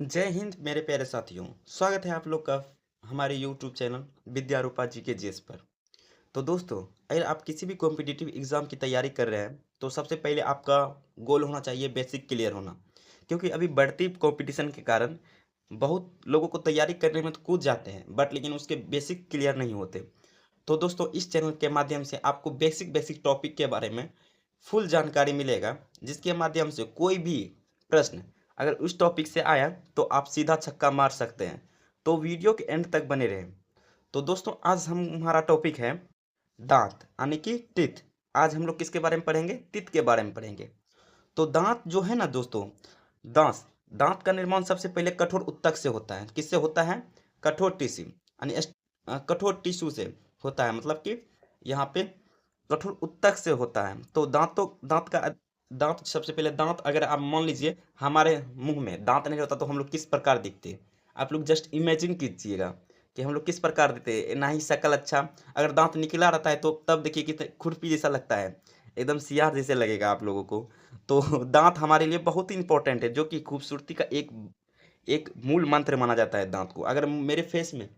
जय हिंद मेरे प्यारे साथियों। स्वागत है आप लोग का हमारे यूट्यूब चैनल विद्या रूपा जी के जेस पर। तो दोस्तों, अगर आप किसी भी कॉम्पिटिटिव एग्ज़ाम की तैयारी कर रहे हैं तो सबसे पहले आपका गोल होना चाहिए बेसिक क्लियर होना। क्योंकि अभी बढ़ती कंपटीशन के कारण बहुत लोगों को तैयारी करने में तो कूद जाते हैं बट लेकिन उसके बेसिक क्लियर नहीं होते। तो दोस्तों, इस चैनल के माध्यम से आपको बेसिक बेसिक टॉपिक के बारे में फुल जानकारी मिलेगा, जिसके माध्यम से कोई भी प्रश्न अगर उस टॉपिक से आया तो आप सीधा छक्का मार सकते हैं। तो वीडियो के एंड तक बने रहें। तो दोस्तों, आज हमारा टॉपिक है दांत यानी कि टीथ। आज हम लोग किसके बारे में पढ़ेंगे? टीथ के बारे में पढ़ेंगे। तो दांत जो है ना दोस्तों, दांत दांत का निर्माण सबसे पहले कठोर ऊतक से होता है। किससे होता है? कठोर टिश्यू यानी कठोर टिश्यू से होता है, मतलब कि यहाँ पे कठोर ऊतक से होता है। तो दांत सबसे पहले दांत, अगर आप मान लीजिए हमारे मुंह में दांत नहीं होता तो हम लोग किस प्रकार दिखते हैं? आप लोग जस्ट इमेजिन कीजिएगा कि हम लोग किस प्रकार दिखते हैं। ना ही शक्ल अच्छा, अगर दांत निकला रहता है तो तब देखिए कि खुरपी जैसा लगता है, एकदम सियार जैसे लगेगा आप लोगों को। तो दांत हमारे लिए बहुत ही इंपॉर्टेंट है, जो कि खूबसूरती का एक एक मूल मंत्र माना जाता है दांत को। अगर मेरे फेस में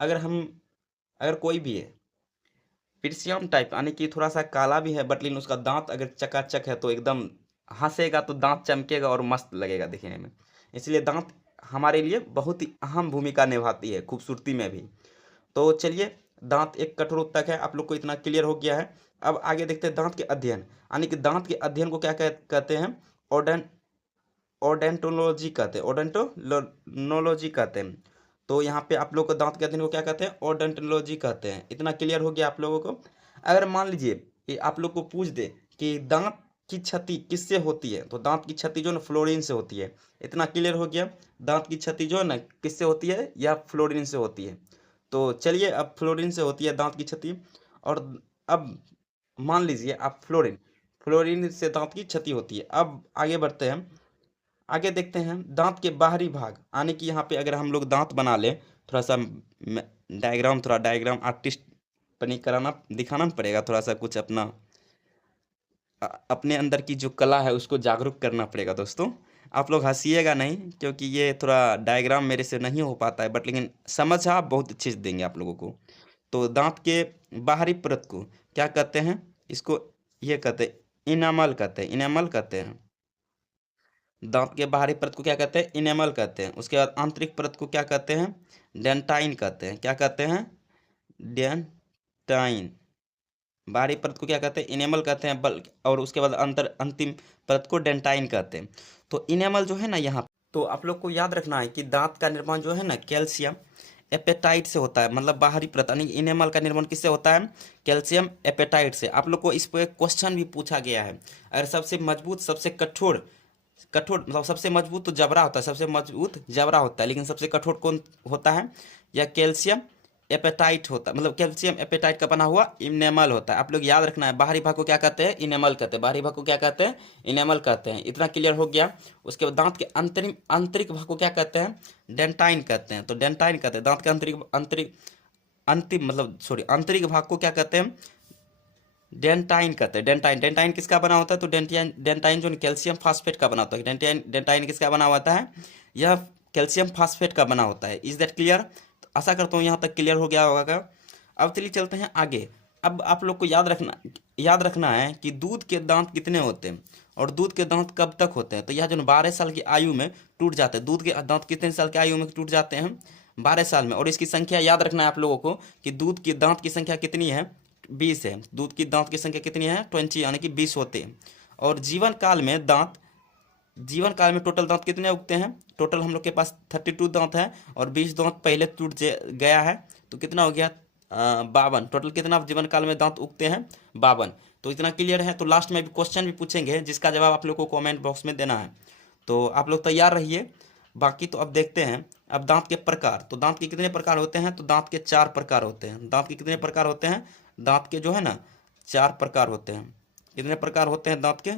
अगर हम अगर कोई भी है पिरसियम टाइप यानी कि थोड़ा सा काला भी है बट लेकिन उसका दांत अगर चकाचक है तो एकदम हंसेगा तो दांत चमकेगा और मस्त लगेगा दिखने में। इसलिए दांत हमारे लिए बहुत ही अहम भूमिका निभाती है खूबसूरती में भी। तो चलिए, दांत एक कठोर ऊतक है, आप लोग को इतना क्लियर हो गया है। अब आगे देखते हैं दांत के अध्ययन, यानी कि दांत के अध्ययन को क्या कहते हैं? ओडेंट ओडेंटोलॉजी कहते हैं, ओडेंटोलॉजी कहते हैं। तो यहाँ पे आप लोग को दांत के अध्ययन को क्या कहते हैं? ओडेंटोलॉजी कहते हैं। इतना क्लियर हो गया आप लोगों को? अगर मान लीजिए कि आप लोग को पूछ दे कि दांत की क्षति किससे होती है, तो दांत की क्षति जो है ना फ्लोरीन से होती है। इतना क्लियर हो गया? दांत की क्षति जो है ना किससे होती है? या फ्लोरीन से होती है। तो चलिए, अब फ्लोरीन से होती है दांत की क्षति। और अब मान लीजिए आप फ्लोरीन फ्लोरीन से दांत की क्षति होती है। अब आगे बढ़ते हैं, आगे देखते हैं दांत के बाहरी भाग, यानी कि यहाँ पे अगर हम लोग दांत बना लें, थोड़ा सा डायग्राम आर्टिस्ट बनी कराना दिखाना पड़ेगा, थोड़ा सा कुछ अपना अपने अंदर की जो कला है उसको जागरूक करना पड़ेगा दोस्तों। आप लोग हंसिएगा नहीं, क्योंकि ये थोड़ा डायग्राम मेरे से नहीं हो पाता है बट लेकिन समझ आप बहुत अच्छे से देंगे आप लोगों को। तो दांत के बाहरी परत को क्या कहते हैं? इसको ये कहते हैं इनामल कहते हैं, इनेमल कहते हैं। दांत के बाहरी परत को क्या कहते हैं? इनेमल कहते हैं। उसके बाद आंतरिक परत को क्या कहते हैं? डेंटाइन कहते हैं। क्या कहते हैं? डेंटाइन। बाहरी परत को क्या कहते हैं? इनेमल कहते हैं। बल्कि और उसके बाद अंतिम परत को डेंटाइन कहते हैं। तो इनेमल जो है ना, यहाँ तो आप लोग को याद रखना है कि दांत का निर्माण जो है ना कैल्शियम एपेटाइट से होता है। मतलब बाहरी परत यानी इनेमल का निर्माण किससे होता है? कैल्शियम एपेटाइट से। आप लोग को इस पर क्वेश्चन भी पूछा गया है। अगर सबसे मजबूत सबसे कठोर कठोर मतलब सबसे मजबूत तो जबड़ा होता है, सबसे मजबूत जबड़ा होता है, लेकिन सबसे कठोर कौन होता है? या कैल्शियम एपेटाइट होता है। मतलब कैल्शियम एपेटाइट का बना हुआ इनेमल होता है। आप लोग याद रखना है, बाहरी भाग को क्या कहते हैं? इनेमल कहते हैं। बाहरी भाग को क्या कहते हैं? इनेमल कहते हैं। इतना क्लियर हो गया? उसके बाद दांत के अंतरिम आंतरिक भाग को क्या कहते हैं? डेंटाइन कहते हैं। तो डेंटाइन कहते हैं दांत के आंतरिक आंतरिक अंतिम मतलब सॉरी आंतरिक भाग को क्या कहते हैं? डेंटाइन कहते हैं। डेंटाइन डेंटाइन किसका बना होता है? तो डेंटाइन डेंटाइन जो कैल्शियम फास्फेट का बना होता है। डेंटाइन डेंटाइन किसका बना होता है? यह कैल्शियम फास्फेट का बना होता है। Is that clear? तो आशा करता हूँ यहाँ तक क्लियर हो गया होगा। अब चलिए चलते हैं आगे। अब आप लोग को याद रखना है कि दूध के दांत कितने होते हैं और दूध के दांत कब तक होते हैं। तो यह जो 12 साल की आयु में टूट जाते हैं। दूध के दांत कितने साल की आयु में टूट जाते हैं? 12 साल में। और इसकी संख्या याद रखना है आप लोगों को कि दूध के दांत की संख्या कितनी है? 20 है। दूध की दांत की संख्या कितनी है? 20 यानी कि 20 होते हैं। और जीवन काल में टोटल दांत कितने उगते हैं? टोटल हम लोग के पास 32 दांत है और 20 दांत पहले टूट गया है, तो कितना हो गया? 52। टोटल कितना जीवन काल में दांत उगते हैं? 52। तो इतना क्लियर है? तो लास्ट में भी क्वेश्चन भी पूछेंगे, जिसका जवाब आप लोग को कमेंट बॉक्स में देना है। तो आप लोग तैयार रहिए। बाकी तो अब देखते हैं अब दांत के प्रकार। तो दांत के कितने प्रकार होते हैं? तो दांत के 4 प्रकार होते हैं। दांत के कितने प्रकार होते हैं? दांत के जो है ना 4 प्रकार होते हैं। कितने प्रकार होते हैं दांत के?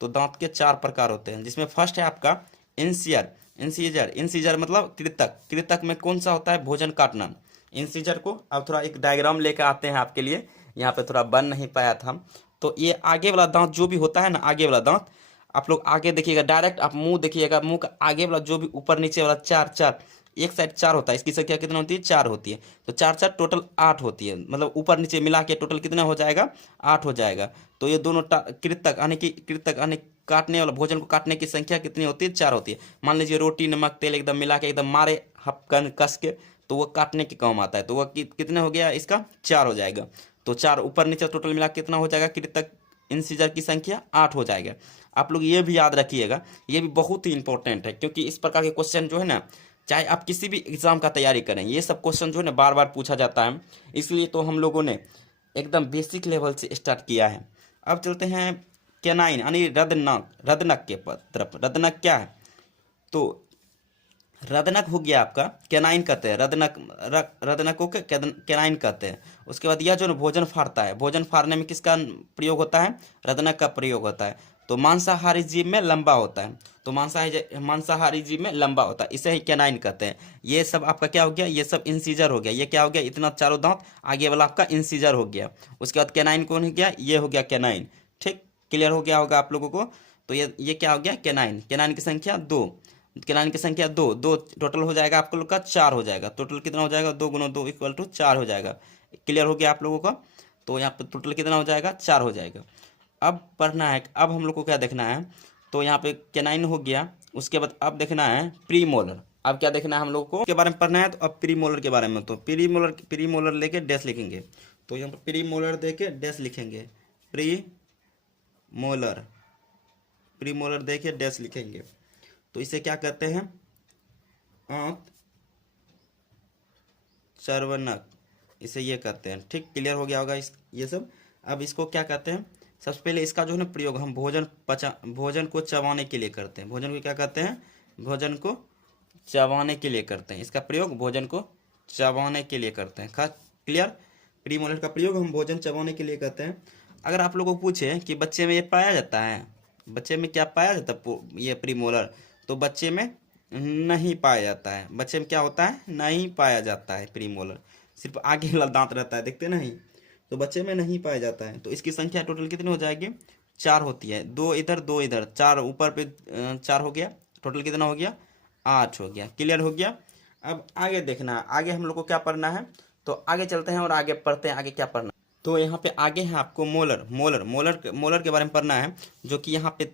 तो दांत के 4 प्रकार होते हैं, जिसमें फर्स्ट है आपका इंसियर। इंसीजर मतलब कृतक। कृतक में कौन सा होता है? भोजन काटना। इंसीजर को अब थोड़ा एक डायग्राम लेकर आते हैं आपके लिए। यहाँ पे थोड़ा बन नहीं पाया था। तो ये आगे वाला दांत जो भी होता है ना, आगे वाला दांत आप लोग आगे देखिएगा, डायरेक्ट आप मुंह देखिएगा, मुंह का आगे वाला जो भी ऊपर नीचे वाला चार चार, एक साइड चार होता है, इसकी संख्या कितना होती है? चार होती है। तो चार चार टोटल 8 होती है, मतलब ऊपर नीचे मिला के टोटल कितना हो जाएगा? 8 हो जाएगा। तो ये दोनों कृतक यानी काटने वाला, भोजन को काटने की संख्या कितनी होती है? 4 होती है। मान लीजिए रोटी नमक तेल एकदम मिला के एकदम मारे हपकन कस के, तो वो काटने के काम आता है, तो वह कितने हो गया? इसका 4 हो जाएगा। तो 4 ऊपर नीचे टोटल मिला के कितना हो जाएगा? कृतक इंसीजर की संख्या 8 हो जाएगा। आप लोग ये भी याद रखिएगा, ये भी बहुत ही इंपॉर्टेंट है, क्योंकि इस प्रकार के क्वेश्चन जो है ना, चाहे आप किसी भी एग्जाम का तैयारी करें, ये सब क्वेश्चन जो है ना बार बार पूछा जाता है। इसलिए तो हम लोगों ने एकदम बेसिक लेवल से स्टार्ट किया है। अब चलते हैं कैनाइन यानी रदनक, रदनक के तरफ। रदनक क्या है? तो रदनक हो गया आपका, कैनाइन कहते हैं रदनक, रदनक को कैनाइन कहते हैं। उसके बाद यह जो ना भोजन फाड़ता है, भोजन फाड़ने में किसका प्रयोग होता है? रदनक का प्रयोग होता है। तो मांसाहारी जीव में लंबा होता है, तो मांसाहारी जीव में लंबा होता है, इसे ही कैनाइन कहते हैं। ये सब आपका क्या हो गया? ये सब इंसीजर हो गया। ये क्या हो गया? इतना चारों दांत, आगे वाला आपका इंसीजर हो गया। उसके बाद कैनाइन कौन हो गया? ये हो गया कैनाइन। ठीक, क्लियर हो गया होगा आप लोगों को। तो ये क्या हो गया? कैनाइन। कैनाइन की संख्या 2, कैनाइन की संख्या 2, 2 टोटल हो जाएगा आप लोग का 4 हो जाएगा। टोटल कितना हो जाएगा? 2 गुना 2 इक्वल टू 4 हो जाएगा। क्लियर हो गया आप लोगों का? तो यहाँ पे टोटल कितना हो जाएगा? 4 हो जाएगा। अब पढ़ना है, अब हम लोग को क्या देखना है? तो यहाँ पे कैनाइन हो गया। उसके बाद अब देखना है प्री मोलर। अब क्या देखना है हम लोग को? के बारे में पढ़ना है। तो अब प्री मोलर के बारे में, तो प्री मोलर लेके डैश लिखेंगे। तो यहाँ पर प्री मोलर दे के डैश लिखेंगे। प्री मोलर दे के डैश लिखेंगे। तो इसे क्या कहते हैं? आंत चर्वनक, इसे ये कहते हैं। ठीक, क्लियर हो गया होगा ये सब। अब इसको क्या कहते हैं? सबसे पहले इसका जो है ना प्रयोग हम भोजन को चबाने के लिए करते हैं। भोजन को क्या कहते हैं? भोजन को चबाने के लिए करते हैं। इसका प्रयोग भोजन को चबाने के लिए करते हैं। खास क्लियर? प्रीमोलर का प्रयोग हम भोजन चबाने के लिए करते हैं। अगर आप लोगों को पूछे कि बच्चे में ये पाया जाता है, बच्चे में क्या पाया जाता है ये प्रीमोलर, तो बच्चे में नहीं पाया जाता है। बच्चे में क्या होता है? नहीं पाया जाता है प्रीमोलर, सिर्फ आगे वाला दांत रहता है, देखते नहीं, तो बच्चे में नहीं पाया जाता है। तो इसकी संख्या टोटल कितनी हो जाएगी? 4 होती है। 2 इधर 2 इधर, 4 ऊपर पे 4 हो गया। टोटल कितना हो गया? 8 हो गया। क्लियर हो गया? अब आगे देखना है, आगे हम लोग को क्या पढ़ना है। तो आगे चलते हैं और आगे पढ़ते हैं आगे क्या पढ़ना। तो यहाँ पे आगे है आपको मोलर के बारे में पढ़ना है, जो कि यहाँ पे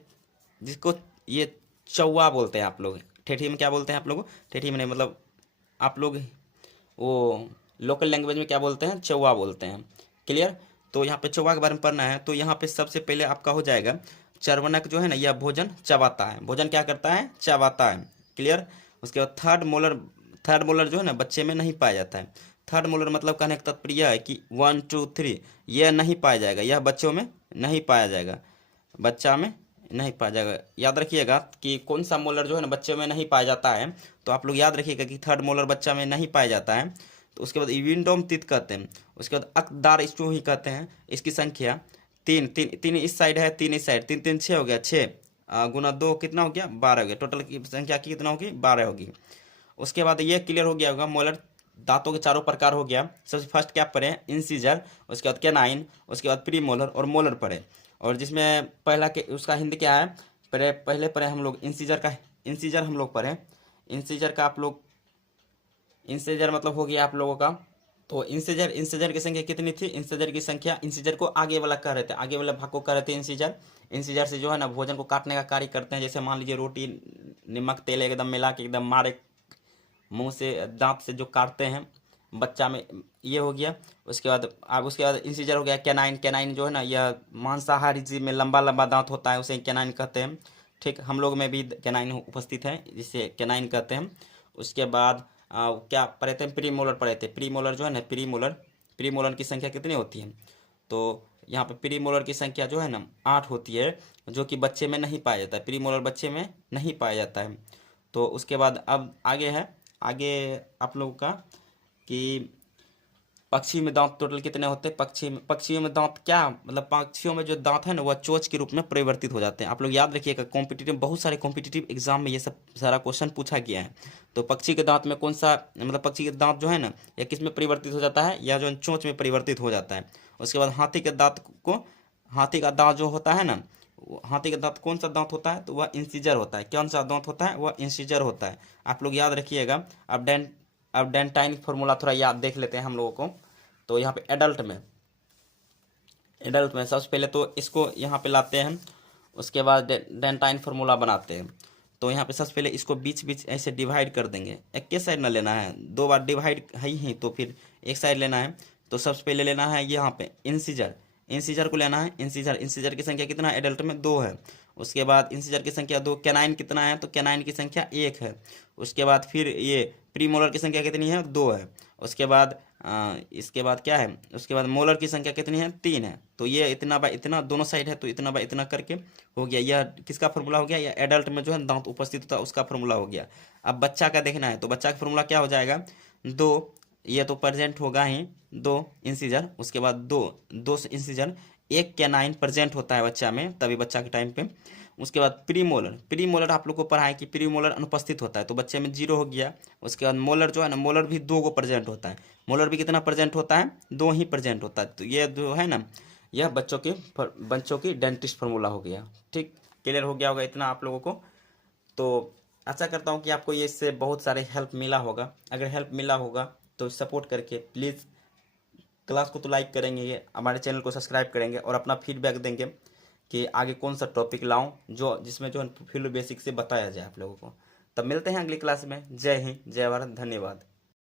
जिसको ये चौवा बोलते हैं आप लोग। ठेठी में क्या बोलते हैं आप लोग? ठेठी में नहीं, मतलब आप लोग वो लोकल लैंग्वेज में क्या बोलते हैं? चौवा बोलते हैं। क्लियर? तो यहाँ पे चौवा के बारे में पढ़ना है। तो यहाँ पे सबसे पहले आपका हो जाएगा चर्वनक जो है ना, यह भोजन चबाता है। भोजन क्या करता है? चबाता है। क्लियर? उसके बाद थर्ड मोलर जो है ना बच्चे में नहीं पाया जाता है। थर्ड मोलर मतलब कहने का तात्पर्य है कि 1 2 3 यह नहीं पाया जाएगा, यह बच्चों में नहीं पाया जाएगा, बच्चा में नहीं पाया जाएगा। याद रखिएगा कि कौन सा मोलर जो है ना बच्चे में नहीं पाया जाता है। तो आप लोग याद रखिएगा कि थर्ड मोलर बच्चा में नहीं पाया जाता है। तो उसके बाद विंडोम तीत कहते हैं। उसके बाद अकदार स्टू ही कहते हैं। इसकी संख्या 3 इस साइड है, 3 इस साइड, 3 3 6 हो गया। 6 गुना 2 कितना हो गया? 12 हो गया। टोटल की संख्या कितना होगी? 12 होगी। उसके बाद ये क्लियर हो गया होगा, मोलर दांतों के चारों प्रकार हो गया। सबसे फर्स्ट क्या पढ़े? इंसीजर, उसके बाद कैनाइन, उसके बाद प्री मोलर और मोलर पढ़े। और जिसमें पहला के उसका हिंदी क्या है? पहले पढ़े हम लोग इंसीजर हम लोग पढ़े। इंसीजर का आप लोग, इंसीजर मतलब हो गया आप लोगों का। तो इंसीजर की संख्या कितनी थी? इंसीजर की संख्या, इंसीजर को आगे वाला कह रहे थे, आगे वाला भाग को कह रहे थे इंसीजर। इंसीजर से जो है ना भोजन को काटने का कार्य करते हैं। जैसे मान लीजिए रोटी नमक तेल एकदम मिला के एकदम मारे मुंह से दांत से जो काटते हैं बच्चा में, ये हो गया। उसके बाद इंसीजर हो गया कैनाइन। कैनाइन जो है ना यह मांसाहारी जीव में लंबा लंबा दांत होता है, उसे कैनाइन कहते हैं। ठीक, हम लोग में भी कैनाइन उपस्थित है, जिसे कैनाइन कहते हैं। उसके बाद क्या पढ़े थे? प्री मोलर पढ़े थे। प्री मोलर जो है ना, प्री मोलर की संख्या कितनी होती है? तो यहाँ पे प्री मोलर की संख्या जो है ना 8 होती है, जो कि बच्चे में नहीं पाया जाता है। प्री मोलर बच्चे में नहीं पाया जाता है। तो उसके बाद अब आगे आप लोगों का कि पक्षी में दांत टोटल कितने होते हैं? पक्षियों में दांत क्या मतलब, पक्षियों में जो दांत है ना वह चोंच के रूप में परिवर्तित हो जाते हैं। आप लोग याद रखिएगा, बहुत सारे कॉम्पिटिटिव एग्जाम में ये सब सारा क्वेश्चन पूछा गया है। तो पक्षी के दांत में कौन सा, मतलब पक्षी के दांत जो है ना यह किस में परिवर्तित हो जाता है? या जो चोंच में परिवर्तित हो जाता है। उसके बाद हाथी का दांत जो होता है ना हाथी का दांत कौन सा दांत होता है? तो वह इंसीजर होता है। कौन सा दांत होता है? वह इंसीजर होता है। आप लोग याद रखिएगा। अब डेंटाइन फॉर्मूला थोड़ा याद देख लेते हैं हम लोगों को। तो यहाँ पे एडल्ट में सबसे पहले तो इसको यहाँ पे लाते हैं, उसके बाद डेंटाइन फार्मूला बनाते हैं। तो यहाँ पे सबसे पहले इसको बीच बीच ऐसे डिवाइड कर देंगे। एक के साइड ना लेना है, दो बार डिवाइड है ही, तो फिर एक साइड लेना है। तो सबसे पहले लेना है यहाँ पे इंसीजर को लेना है। इंसीजर की संख्या कितना? एडल्ट में 2 है। उसके बाद इंसीजर की संख्या 2। कैनाइन कितना है? तो कैनाइन की संख्या 1 है। उसके बाद फिर ये प्रीमोलर की संख्या कितनी है? 2 है। उसके बाद इसके बाद क्या है? उसके बाद मोलर की संख्या कितनी है? 3 है। तो ये इतना बाय इतना दोनों साइड है, तो इतना बाय इतना करके हो गया। यह किसका फॉर्मूला हो गया? यह एडल्ट में जो है दांत उपस्थित होता है उसका फॉर्मूला हो गया। अब बच्चा का देखना है, तो बच्चा का फॉर्मूला क्या हो जाएगा? 2, ये तो प्रेजेंट होगा ही, 2 इंसीजर। उसके बाद दो इंसीजर, एक कैनाइन प्रेजेंट होता है बच्चा में, तभी बच्चा के टाइम पे। उसके बाद प्रीमोलर आप लोग को पढ़ा है कि प्रीमोलर अनुपस्थित होता है, तो बच्चे में 0 हो गया। उसके बाद मोलर जो है ना, मोलर भी 2 को प्रेजेंट होता है। मोलर भी कितना प्रेजेंट होता है? 2 ही प्रेजेंट होता है। तो ये जो है ना, यह बच्चों की डेंटिस्ट फार्मूला हो गया। ठीक, क्लियर हो गया होगा इतना आप लोगों को। तो आशा करता हूँ कि आपको ये इससे बहुत सारे हेल्प मिला होगा। अगर हेल्प मिला होगा तो सपोर्ट करके प्लीज़ क्लास को तो लाइक करेंगे, ये हमारे चैनल को सब्सक्राइब करेंगे और अपना फीडबैक देंगे कि आगे कौन सा टॉपिक लाऊं जो जिसमें जो फील्ड बेसिक से बताया जाए आप लोगों को। तब मिलते हैं अगली क्लास में। जय हिंद, जय भारत, धन्यवाद।